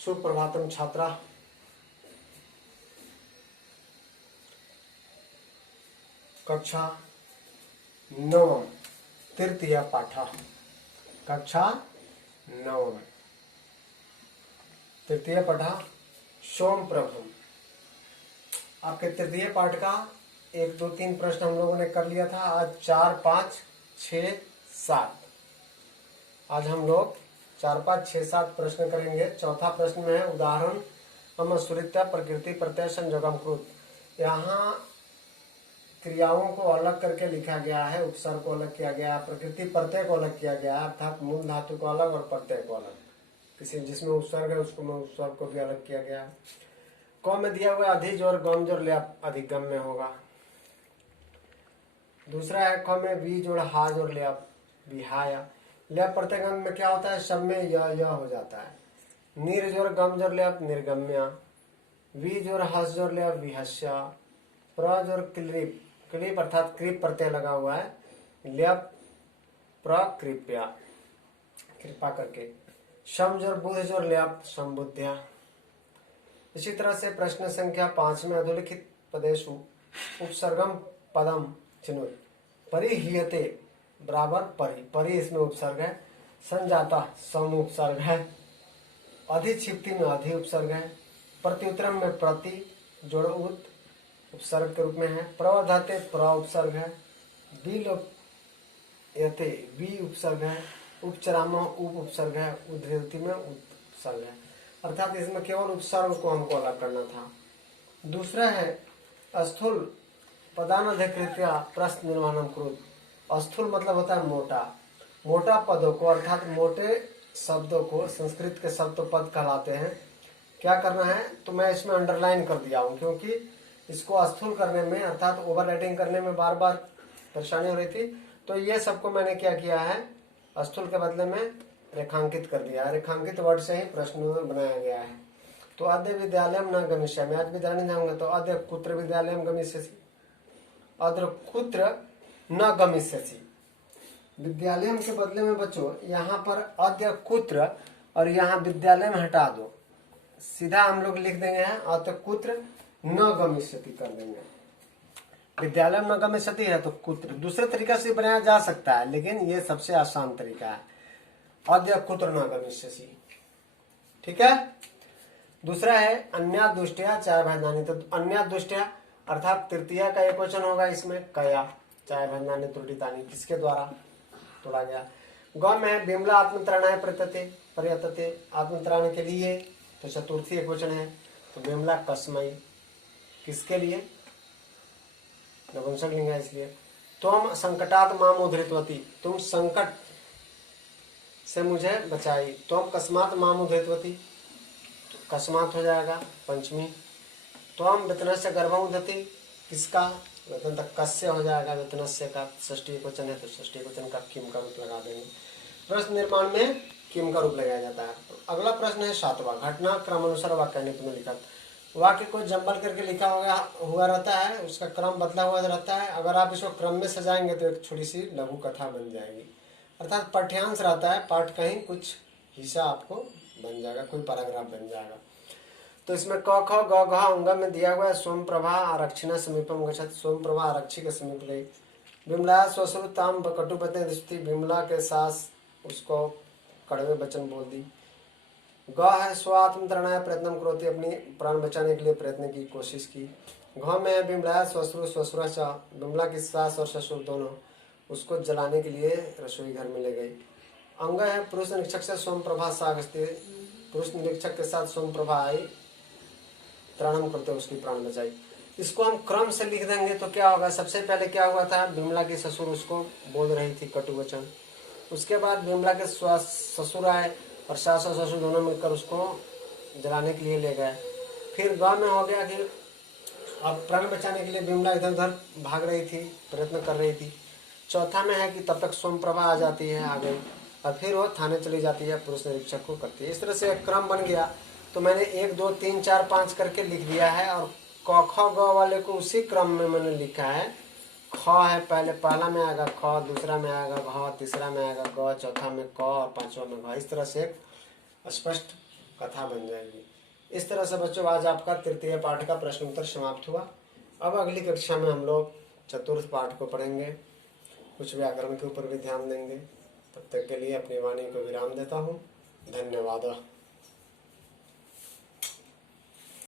सुप्रभातम छात्रा। कक्षा नवम तृतीय पाठ। कक्षा नवम तृतीय पाठ सोम प्रभम। आपके तृतीय पाठ का 1, 2, 3 प्रश्न हम लोगों ने कर लिया था। आज 4, 5, 6, 7 आज हम लोग 4, 5, 6, 7 प्रश्न करेंगे। चौथा प्रश्न में है उदाहरण हम सुरित्या प्रकृति प्रत्यय संयोगम कृत। यहाँ क्रियाओं को अलग करके लिखा गया है, उपसर्ग को अलग किया गया है, प्रकृति प्रत्यय को अलग किया गया है, अर्थात मूल धातु को अलग और प्रत्यय को अलग। किसी जिसमें उपसर्ग है उसको में उपसर्ग को भी अलग किया गया है। क में दिया हुआ अधिज और गम जोड़ ल्याप अधिगम में होगा। दूसरा है क में वी जोड़ हा जोड़ ल्याप विहाया। ल्याप प्रत्यय में क्या होता है, सब में य हो जाता है। नीर जोड़ गम जोड़ ल्याप निर्गम्या। वी जोड़ हस जोड़ ल्याप विहस्या। प्र जोड़ क्लिप क्लिप अर्थात क्रिप प्रत्यय लगा हुआ है। ल्याप प्रकृप्या कृपा करके। शम जोड़ बुध जोड़ ल्याप संबुद्ध्या। इसी तरह से प्रश्न संख्या 5 में अधोलिखित पदेषु उपसर्गम पदम चिनुत। परिहीयते बराबर परि, परि इसमें उपसर्ग है। संजाता सम उपसर्ग है। अधिक्षिप्ति में अधि उपसर्ग है। प्रत्युत्तरम में प्रति जोड़ उत उपसर्ग के रूप में है। प्रवर्धते प्र उपसर्ग है। विलोप्यते वि उपसर्ग है। उपचराम उप उपसर्ग है। उद्धृति में उपसर्ग है। अर्थात इसमें केवल उपसर्ग को हमको अलग करना था। दूसरा है स्थूल पदानधिकृत्या प्रश्न निर्माणम कृत। स्थूल मतलब होता है मोटा। मोटा पदों को अर्थात मोटे शब्दों को संस्कृत के शब्द पद कहलाते हैं। क्या करना है, तो मैं इसमें अंडरलाइन कर दिया हूँ क्योंकि इसको स्थूल करने में अर्थात ओवर राइटिंग करने में बार बार परेशानी हो रही थी। तो ये सबको मैंने क्या किया है, स्थूल के बदले में रेखांकित कर दिया है। रेखांकित वर्ड से ही प्रश्न बनाया गया है। तो अद्य विद्यालयम न गमिष्यामि, आज विद्यालय नहीं जाऊंगा। तो अद्य कुत्र विद्यालयम गमिष्यसि, अद्य कुत्र न गमिष्यसि। विद्यालयम के बदले में बच्चों यहाँ पर अद्य कुत्र और यहाँ विद्यालय में हटा दो, सीधा हम लोग लिख देंगे अद्य कुत्र न गमिष्यति कर देंगे। विद्यालय न गमिष्यति है तो कुत्र। दूसरे तरीका से बनाया जा सकता है लेकिन ये सबसे आसान तरीका है, अद्य कुत्र न गमिष्यसि। ठीक है। दूसरा है अन्या दुष्टया चाय भंजानी। तो अन्या दुष्टया अर्थात तृतीया का एक वचन होगा इसमें, कया चाय भंजानी त्रुटितानी किसके द्वारा तोड़ा गया। गौ में बिमला आत्मतरणाय प्रयतते आत्मतरण के लिए, तो चतुर्थी एक वचन है। तो बिमला कस्मई किसके लिए, नपुंसक लिंग है इसलिए। तुम संकटात माम उद्धृतवती, तुम संकट से मुझे बचाई। तुम कस्मात माम उद्धृतवती, कस्मात हो जाएगा पंचमी। तुम वेतनस्य गर्भम उद्धति किसका, वेतन तक कस्य हो जाएगा, वेतनस्य का षष्ठी एक वचन है तो षष्ठी एक वचन का किम का रूप लगा देंगे। प्रश्न निर्माण में किम का रूप लगाया जाता है। अगला प्रश्न है 7वां, घटना क्रम अनुसार वाक्य निपुण लिखत। वाक्य को जंबल करके लिखा हुआ रहता है, उसका क्रम बदला हुआ रहता है। अगर आप इसको क्रम में सजाएंगे तो एक छोटी सी लघु कथा बन जाएगी। अर्थात पाठ्यांश रहता है, पाठ का ही कुछ हिस्सा आपको बन जाएगा, कोई पैराग्राफ बन जाएगा। तो इसमें क ख ग घ अंग में दिया हुआ है सोम प्रभा आरक्षिणा समीपम गच्छत। सोम प्रभा आरक्षी के समीप गई। बिमला स्वश्रुताम कटुपते दृष्टि, बिमला के सास उसको कड़वे वचन बोल दी। ग है स्वात्मतरणाय प्रयत्न करोति, अपनी प्राण बचाने के लिए प्रयत्न की कोशिश की। घ में बिमला स्वश्रु स्वश्रुआ चा, बिमला की सास और ससुर दोनों उसको जलाने के लिए रसोई घर में ले गई। अंग है पुरुष निरीक्षक से सोम प्रभा सागस्ते, पुरुष निरीक्षक के साथ सोम प्रभा आई, त्राणम करते उसकी प्राण बचाई। इसको हम क्रम से लिख देंगे तो क्या होगा, सबसे पहले क्या हुआ था, बिमला की ससुर उसको बोल रही थी कटु वचन। उसके बाद बिमला के ससुर आए और सास और ससुर दोनों मिलकर उसको जलाने के लिए ले गए। फिर गाँव में हो गया कि अब प्राण बचाने के लिए बिमला इधर उधर भाग रही थी, प्रयत्न कर रही थी। चौथा में है कि तब तक सोम प्रभा आ जाती है, आ गई और फिर वो थाने चली जाती है, पुरुष निरीक्षक को करती है। इस तरह से एक क्रम बन गया। तो मैंने 1, 2, 3, 4, 5 करके लिख दिया है और क ख ग वाले को उसी क्रम में मैंने लिखा है। ख है पहला में आएगा ख, दूसरा में आएगा घ, तीसरा में आएगा ग, चौथा में क और पांचवा में घ। इस तरह से स्पष्ट कथा बन जाएगी। इस तरह से बच्चों आज आपका तृतीय पाठ का प्रश्न उत्तर समाप्त हुआ। अब अगली कक्षा में हम लोग चतुर्थ पाठ को पढ़ेंगे, कुछ व्याकरण के ऊपर भी ध्यान देंगे। तब तक के लिए अपनी वाणी को विराम देता हूँ। धन्यवाद।